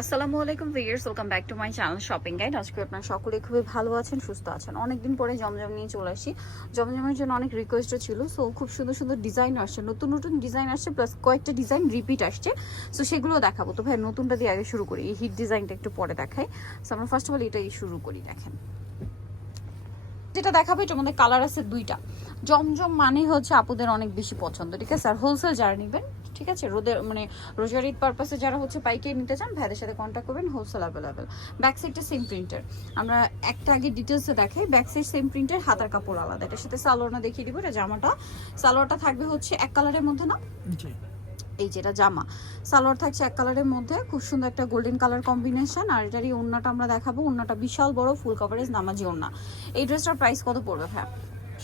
আসসালামু আলাইকুম viewers welcome back to my channel shopping guide. আজকে আপনারা সকলে খুবই ভালো আছেন, সুস্থ আছেন। অনেকদিন পরে জমজম নিয়ে চলে আসি। জমজমের জন্য অনেক রিকোয়েস্টও ছিল সো খুব সুন্দর সুন্দর ডিজাইন আসছে, নতুন নতুন ডিজাইন আসছে প্লাস কয়েকটা ডিজাইন রিপিট আসছে। সো সেগুলো দেখাবো। তো ভাই নতুনটা দিয়ে আগে শুরু করি, এই হিট ডিজাইনটা একটু পরে দেখাই। সো আমরা ফার্স্ট অফ অল এটাই শুরু করি, দেখেন। যেটা দেখাবো, এটার মধ্যে কালার আছে দুইটা। জমজম মানে হচ্ছে আপুদের অনেক বেশি পছন্দ, ঠিক আছে? আর হোলসেল যারা নেবেন ঠিক আছে? রোদের মানে রোজগার ঈদ পারপাসে যারা হচ্ছে পাইকারি নিতে চান ভাইদের সাথে কন্ট্যাক্ট করবেন হোলসেল অ্যাভেলেবেল ব্যাক সাইডটা সেম প্রিন্টার আমরা একটা আগে ডিটেলসে দেখাই ব্যাক সাইড সেম প্রিন্টের হাতার কাপড় আলাদা। এটার সাথে সালোয়ারটা দেখিয়ে দিব এটা জামাটা। সালোয়ারটা থাকবে হচ্ছে এক কালারের মধ্যে না? এই যেটা জামা। সালোয়ার থাকছে এক কালারের মধ্যে খুব সুন্দর একটা গোল্ডেন কালার কম্বিনেশন আর এটারই ওন্নাটা আমরা দেখাবো। ওন্নাটা বিশাল বড় ফুল কভারেজ নামাজি ওন্না এই ড্রেসটার প্রাইস কত পড়বে হ্যাঁ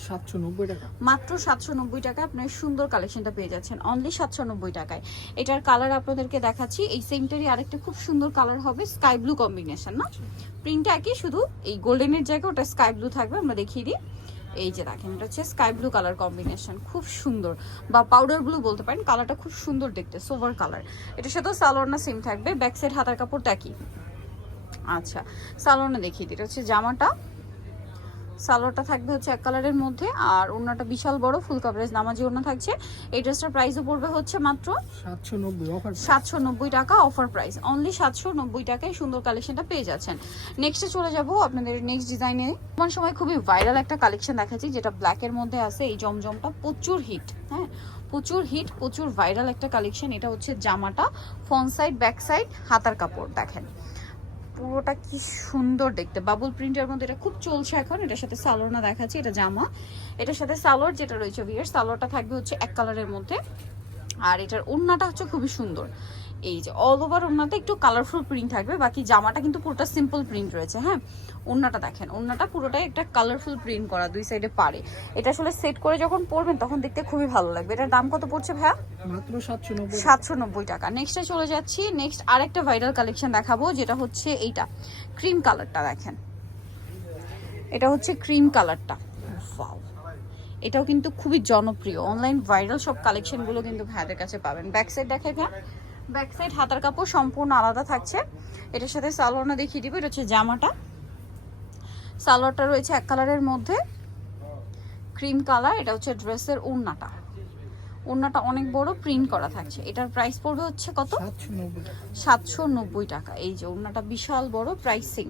790 টাকা। মাত্র 790 টাকায় আপনি সুন্দর কালেকশনটা পেয়ে যাচ্ছেন। অনলি 790 টাকায়। এটার কালার আপনাদেরকে দেখাচ্ছি। এই সেমটারই আরেকটা খুব সুন্দর কালার হবে স্কাই ব্লু কম্বিনেশন না? আচ্ছা। প্রিন্ট একই শুধু এই গোল্ডেনের জায়গায় ওটা স্কাই ব্লু থাকবে আমরা দেখিয়ে দিই। এই যে দেখেন এটা হচ্ছে স্কাই ব্লু কালার কম্বিনেশন খুব সুন্দর। বা পাউডার ব্লু বলতে পারেন কালারটা খুব সুন্দর দেখতে সোভার কালার এটার সাথেও সালোয়ারনা সেম থাকবে ব্যাক সাইড হাতার কাপড়টা কি আচ্ছা সালোয়ারনা দেখিয়ে দিই এটা হচ্ছে জামাটা। সালোয়ারটা থাকবে হচ্ছে এক কালারের মধ্যে আর ওড়নাটা বিশাল বড় ফুল কভারেজ নামাজি ওড়না থাকছে। এই ড্রেসটার প্রাইসও পড়বে হচ্ছে মাত্র সাতশো নব্বই অফার সাতশো নব্বই টাকা অফার প্রাইস অনলি সাতশো নব্বই টাকায় সুন্দর কালেকশনটা পেয়ে যাচ্ছেন। নেক্সটে চলে যাব আপনাদের নেক্সট ডিজাইনে বর্তমান সময় খুবই ভাইরাল একটা কালেকশন দেখাচ্ছি যেটা ব্ল্যাকের মধ্যে আছে এই জমজমটা প্রচুর হিট হ্যাঁ? প্রচুর হিট প্রচুর ভাইরাল একটা কালেকশন এটা হচ্ছে জামাটা ফ্রন্ট সাইড ব্যাক সাইড হাতার কাপড় দেখেন। পুরোটা কি সুন্দর দেখতে। বাবুল প্রিন্টের মধ্যে এটা খুব চলছে এখন। এটার সাথে সালোনা দেখাচ্ছে, এটা জামা। এটার সাথে সালোয়ার যেটা রয়েছে বিয়ের সালোয়ারটা থাকবে হচ্ছে এক কালারের মধ্যে। আর এটার ওড়নাটা হচ্ছে খুবই সুন্দর। এই যে অল ওভার ওড়নাতে একটু কালারফুল প্রিন্ট থাকবে বাকি জামাটা কিন্তু পুরোটা সিম্পল প্রিন্ট রয়েছে হ্যাঁ? ওড়নাটা দেখেন ওড়নাটা পুরোটাই একটা কালারফুল প্রিন্ট করা দুই সাইডে পারে এটা আসলে সেট করে যখন পরবেন তখন দেখতে খুবই ভালো লাগবে। এটার দাম কত পড়ছে ভাইয়া? মাত্র সাতশো নব্বই টাকা। নেক্সটে চলে যাচ্ছি নেক্সট আরেকটা ভাইরাল কালেকশন দেখাবো যেটা হচ্ছে এইটা। ক্রিম কালারটা দেখেন। এটা হচ্ছে ক্রিম কালারটা! এটাও কিন্তু খুবই জনপ্রিয়। অনলাইন ভাইরাল সব কালেকশনগুলো কিন্তু ভাইদের কাছে পাবেন। ব্যাক সাইড দেখে ভাই ব্যাক সাইড হাতার কাপড় সম্পূর্ণ আলাদা থাকছে। এটার সাথে সালোয়ারটা দেখিয়ে দিব এটা হচ্ছে জামাটা। সালোয়ারটা রয়েছে এক কালারের মধ্যে। ক্রিম কালার এটা হচ্ছে ড্রেসের ওড়নাটা। ওড়নাটা অনেক বড় প্রিন্ট করা থাকছে। এটার প্রাইস পড়বে হচ্ছে কত? সাতশো নব্বই টাকা। এই যে ওড়নাটা বিশাল বড় প্রাইসিং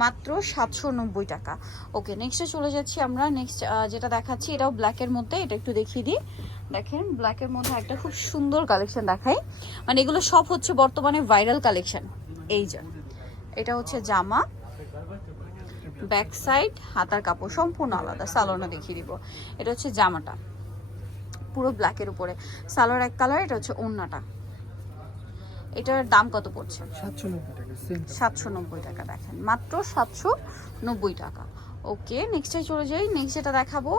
মাত্র সাতশো নব্বই টাকা। ওকে নেক্সটে চলে যাচ্ছি আমরা। নেক্সট যেটা দেখাচ্ছি এটাও ব্ল্যাকের মধ্যে। এটা একটু দেখিয়ে দিই। দেখেন ব্ল্যাকের মধ্যে একটা খুব সুন্দর কালেকশন দেখাই। মানে এগুলো সব হচ্ছে বর্তমানে ভাইরাল কালেকশন এই যে এটা হচ্ছে জামা ব্যাক সাইড হাতার কাপড় সম্পূর্ণ আলাদা। সালোনা দেখিয়ে দিব। এটা হচ্ছে জামাটা পুরো ব্ল্যাকের উপরে। সালোয়ার এক কালার এটা হচ্ছে ওড়নাটা এটার দাম কত পড়ছে? সাতশো নব্বই টাকা সেম সাতশো নব্বই টাকা দেখেন। মাত্র সাতশো নব্বই টাকা। ওকে নেক্সটে চলে যাই। নেক্সট যেটা দেখাবো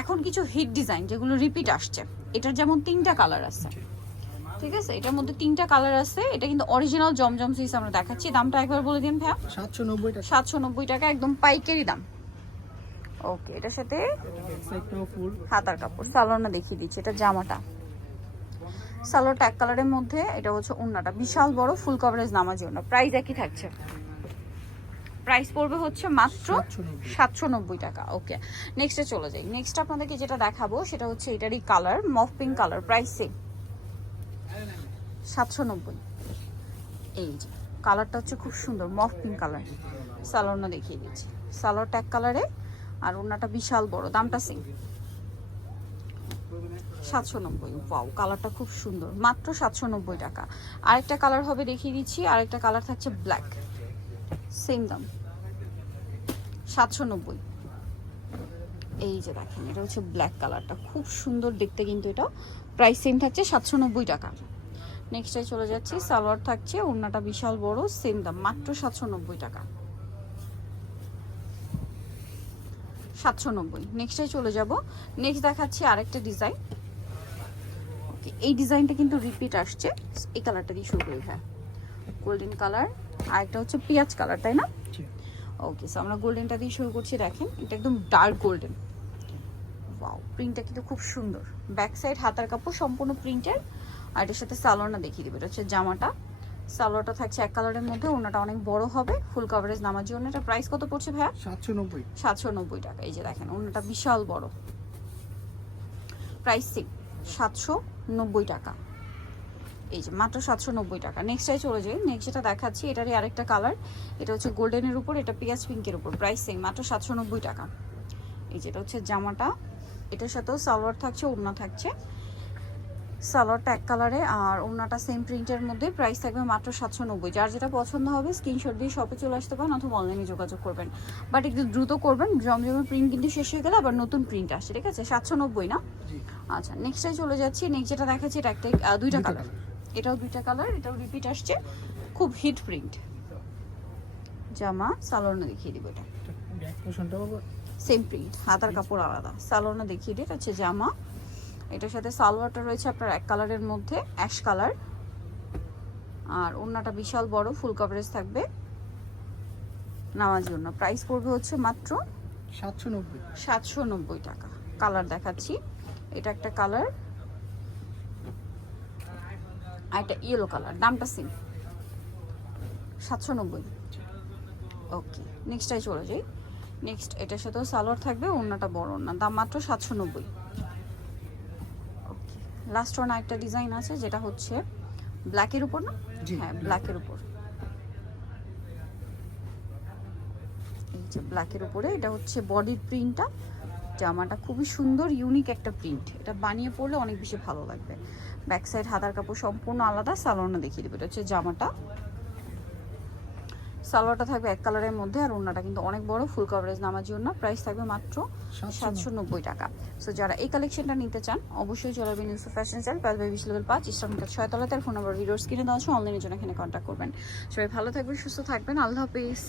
এখন কিছু হিট ডিজাইন যেগুলো রিপিট আসছে। এটার যেমন তিনটা কালার আছে। ঠিক আছে? এটার মধ্যে তিনটা কালার আছে। এটা কিন্তু অরিজিনাল জমজম সুইস আমরা দেখাচ্ছি। দামটা একবার বলে দিন ভাইয়া। সাতশো নব্বই টাকা। সাতশো নব্বই টাকা একদম পাইকারি দাম। ওকে এটার সাথে সাইডটাও ফুল হাতার কাপড়। সালোয়ারটা দেখিয়ে দিচ্ছি এটা জামাটা। সালোয়ারটা এক কালারের মধ্যে এটা হচ্ছে ওড়নাটা বিশাল বড় ফুল কভারেজ নামাজি ওড়না প্রাইস একই থাকছে। প্রাইস পড়বে হচ্ছে মাত্র সাতশো নব্বই। টাকা। ওকে নেক্সটে চলে যাই। নেক্সট আপনাদেরকে যেটা দেখাবো সেটা হচ্ছে এটারই কালার মফ পিঙ্ক কালার প্রাইস সেম সাতশো নব্বই। এই যে কালারটা হচ্ছে খুব সুন্দর মফ পিঙ্ক কালার সালোয়ারটা দেখিয়ে দিচ্ছি। সালোয়ারটা এক কালারে আর ওড়নাটা বিশাল বড় দামটা সেম সাতশো নব্বই ওয়াও কালারটা খুব সুন্দর মাত্র সাতশো নব্বই টাকা। আরেকটা কালার হবে দেখিয়ে দিচ্ছি আরেকটা কালার থাকছে ব্ল্যাক সেম দাম। সাতশো নব্বই। এই যে দেখেন, এটা হচ্ছে ব্ল্যাক কালারটা খুব সুন্দর দেখতে কিন্তু এটা প্রাইস সেম থাকছে সাতশো নব্বই টাকা। নেক্সটে চলে যাচ্ছি, সালোয়ার থাকছে, ওড়নাটা বিশাল বড় সেম দাম, মাত্র সাতশো নব্বই টাকা। সাতশো নব্বই। নেক্সটে চলে যাব। নেক্সট দেখাচ্ছি আরেকটা ডিজাইন ওকে এই ডিজাইনটা কিন্তু রিপিট আসছে। এই কালারটা দিয়ে শুরু করি হ্যাঁ। গোল্ডেন কালার আর একটা হচ্ছে পেঁয়াজ কালার তাই না? ওকে সো আমরা গোল্ডেনটা দিয়ে শুরু করছি দেখেন এটা একদম ডার্ক গোল্ডেন ওয়াও প্রিন্টটা কিন্তু খুব সুন্দর। ব্যাক সাইড হাতার কাপড় সম্পূর্ণ প্রিন্টের আর এটার সাথে সালোয়ারটা দেখিয়ে দিবে এটা হচ্ছে জামাটা। সালোয়ারটা থাকছে এক কালারের মধ্যে ওনাটা অনেক বড় হবে। ফুল কভারেজ নামার জন্য। এটা প্রাইস কত পড়ছে ভাইয়া? সাতশো নব্বই। সাতশো নব্বই টাকা। এই যে দেখেন ওনাটা বিশাল বড়। প্রাইস সিক সাতশো নব্বই টাকা। এই যে মাত্র সাতশো নব্বই টাকা। নেক্সটটাই চলে যাই। নেক্সট যেটা দেখাচ্ছি এটারই আরেকটা কালার এটা হচ্ছে গোল্ডেনের উপর এটা পিঁয়াজ পিঙ্কের উপর। প্রাইস সেম মাত্র সাতশো নব্বই টাকা। এই যেটা হচ্ছে জামাটা এটার সাথেও সালোয়ার থাকছে ওড়না থাকছে। সালোয়ারটা এক কালারে আর ওড়নাটা সেম প্রিন্টের মধ্যে প্রাইস থাকবে মাত্র সাতশো নব্বই। যার যেটা পছন্দ হবে স্ক্রিনশট দিয়ে শপে চলে আসতে পারেন অথবা অনলাইনে যোগাযোগ করবেন। বাট একটু দ্রুত করবেন জমজমের প্রিন্ট কিন্তু শেষ হয়ে গেলে আবার নতুন প্রিন্ট আসছে ঠিক আছে? সাতশো নব্বই না? আচ্ছা নেক্সটে চলে যাচ্ছি। নেক্সট যেটা দেখাচ্ছি এটা একটা দুইটা কালার এটাও দুইটা কালার এটাও রিপিট আসছে। খুব হিট প্রিন্ট জামা সালোয়ারনা দেখিয়ে দিব এটা। সেম প্রিন্ট হাতার কাপড় আলাদা। সালোয়ারনা দেখিয়ে দিই এটা হচ্ছে জামা। এটার সাথে সালোয়ারটা রয়েছে আপনার এক কালারের মধ্যে অ্যাশ কালার আর ওড়নাটা বিশাল বড় ফুল কভারেজ থাকবে। নামার জন্য প্রাইস পড়বে হচ্ছে মাত্র সাতশো নব্বই। সাতশো নব্বই টাকা। কালার দেখাচ্ছি। এটা একটা কালার আর এটা ইয়েলো কালার দামটা সেম সাতশো নব্বই। ওকে নেক্সটটাই চলে যাই। নেক্সট এটার সাথেও সালোয়ার থাকবে ওড়নাটা বড় না দাম মাত্র সাতশো নব্বই। ওকে লাস্ট ওয়ান একটা ডিজাইন আছে যেটা হচ্ছে ব্ল্যাকের উপর না? হ্যাঁ ব্ল্যাকের উপর। এই যে ব্ল্যাকের উপরে এটা হচ্ছে বডির প্রিন্টটা জামাটা খুবই সুন্দর ইউনিক একটা প্রিন্ট এটা বানিয়ে পরলে অনেক বেশি ভালো লাগবে। ব্যাক সাইড হাতার কাপড় সম্পূর্ণ আলাদা সালোয়ারটা দেখিয়ে দেবে। এটা হচ্ছে জামাটা। সালোয়ারটা থাকবে এক কালারের মধ্যে আর ওড়নাটা কিন্তু অনেক বড় ফুল কভারেজ নামার জন্য প্রাইস থাকবে মাত্র সাতশো নব্বই টাকা। সো যারা এই কালেকশনটা নিতে চান অবশ্যই চলে আসবেন ইউসুফ ফ্যাশন স্টাইল পাঁচ বাই বিশ লেভেল পাঁচ ইস্টার্নটা ছয় তলাতে ফোন নাম্বার ভিডিওস কিনে দেওয়া আছে অনলাইনের জন্য এখানে কন্ট্যাক্ট করবেন। সবাই ভালো থাকবেন সুস্থ থাকবেন। আল্লাহ হাফিজ।